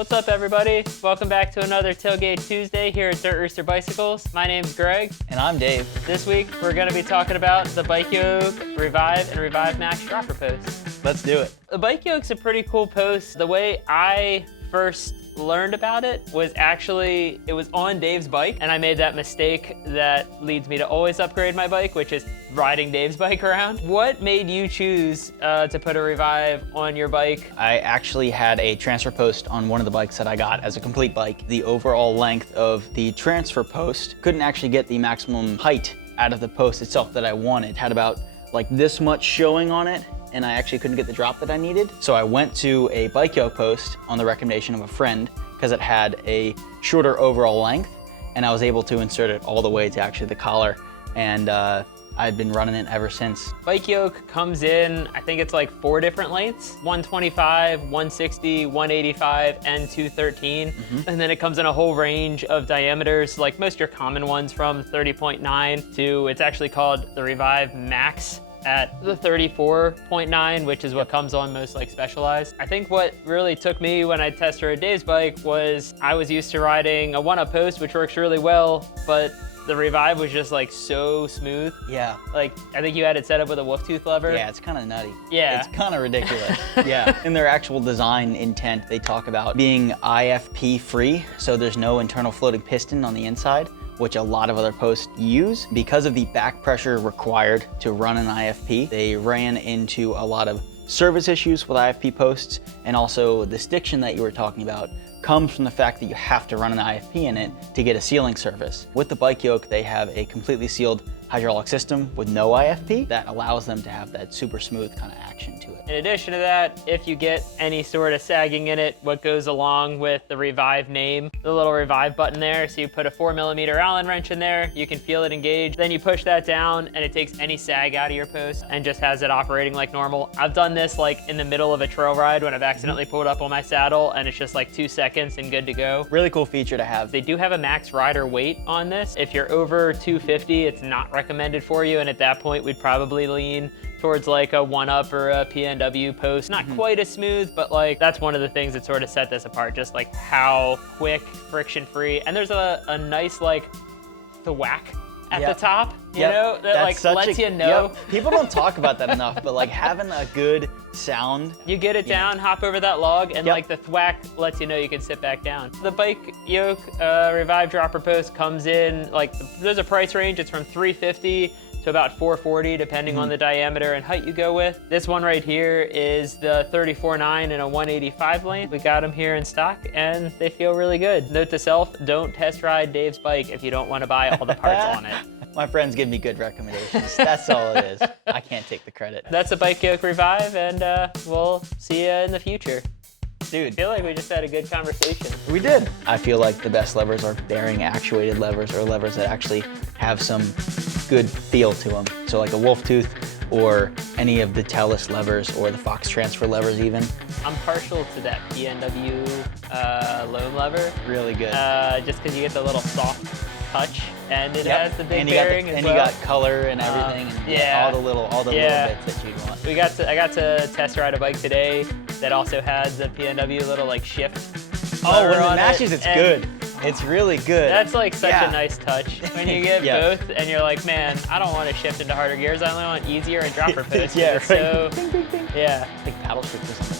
What's up, everybody? Welcome back to another Tailgate Tuesday here at Dirt Rooster Bicycles. My name's Greg. And I'm Dave. This week, we're going to be talking about the Bike Yoke Revive and Revive Max dropper post. Let's do it. The Bike Yoke's a pretty cool post. The way I first learned about it was actually, it was on Dave's bike, and I made that mistake that leads me to always upgrade my bike, which is riding Dave's bike around. What made you choose to put a Revive on your bike? I actually had a transfer post on one of the bikes that I got as a complete bike. The overall length of the transfer post couldn't actually get the maximum height out of the post itself that I wanted. It had about like this much showing on it, and I actually couldn't get the drop that I needed. So I went to a Bike Yoke post on the recommendation of a friend because it had a shorter overall length, and I was able to insert it all the way to actually the collar, and I've been running it ever since. Bike Yoke comes in, I think it's like 4 different lengths, 125, 160, 185, and 213. And then it comes in a whole range of diameters, like most of your common ones from 30.9 to, it's actually called the Revive Max at the 34.9, which is what comes on most like Specialized. I think what really took me when I test rode Dave's bike was I was used to riding a one-up post, which works really well, but the Revive was just like so smooth. Yeah. Like, I think you had it set up with a wolf tooth lever. Yeah, it's kind of nutty. Yeah. It's kind of ridiculous. Yeah. In their actual design intent, they talk about being IFP-free, so there's no internal floating piston on the inside, which a lot of other posts use. Because of the back pressure required to run an IFP, they ran into a lot of service issues with IFP posts, and also the Stiction that you were talking about comes from the fact that you have to run an IFP in it to get a sealing service. With the Bike Yoke, they have a completely sealed hydraulic system with no IFP that allows them to have that super smooth kind of action to it. In addition to that, if you get any sort of sagging in it, what goes along with the Revive name, the little Revive button there, so you put a 4mm Allen wrench in there, you can feel it engage, then you push that down and it takes any sag out of your post and just has it operating like normal. I've done this like in the middle of a trail ride when I've accidentally pulled up on my saddle, and it's just like 2 seconds and good to go. Really cool feature to have. They do have a max rider weight on this. If you're over 250, it's not recommended for you, and at that point we'd probably lean towards like a one-up or a PNW post. Not quite as smooth, but like that's one of the things that sort of set this apart, just like how quick, friction-free, and there's a nice like thwack at the top, you know, that That's like lets you know. People don't talk about that enough, but like having a good sound. You get it down, hop over that log, and like the thwack lets you know you can sit back down. The Bike Yoke Revive dropper post comes in, like there's a price range, it's from $350 to about $440, depending on the diameter and height you go with. This one right here is the 34.9 and a 185 length. We got them here in stock, and they feel really good. Note to self, don't test ride Dave's bike if you don't want to buy all the parts on it. My friends give me good recommendations. That's all it is. I can't take the credit. That's the Bike Yoke Revive, and we'll see you in the future. Dude, I feel like we just had a good conversation. we did. I feel like the best levers are bearing actuated levers, or levers that actually have some good feel to them. So like a wolf tooth, or any of the Tailless levers, or the Fox transfer levers even. I'm partial to that PNW loan lever. Really good. Just because you get the little soft touch, and it has the big bearing as well. And you got color and everything, and all the little bits that you'd want. I got to test ride a bike today that also has the PNW little like shift. Oh, when it matches, it's good. It's really good. That's like such a nice touch. When you get both and you're like, man, I don't want to shift into harder gears. I only want easier and dropper posts. Yeah, right. So, Ding, ding, ding. Yeah. Like paddle strips or something.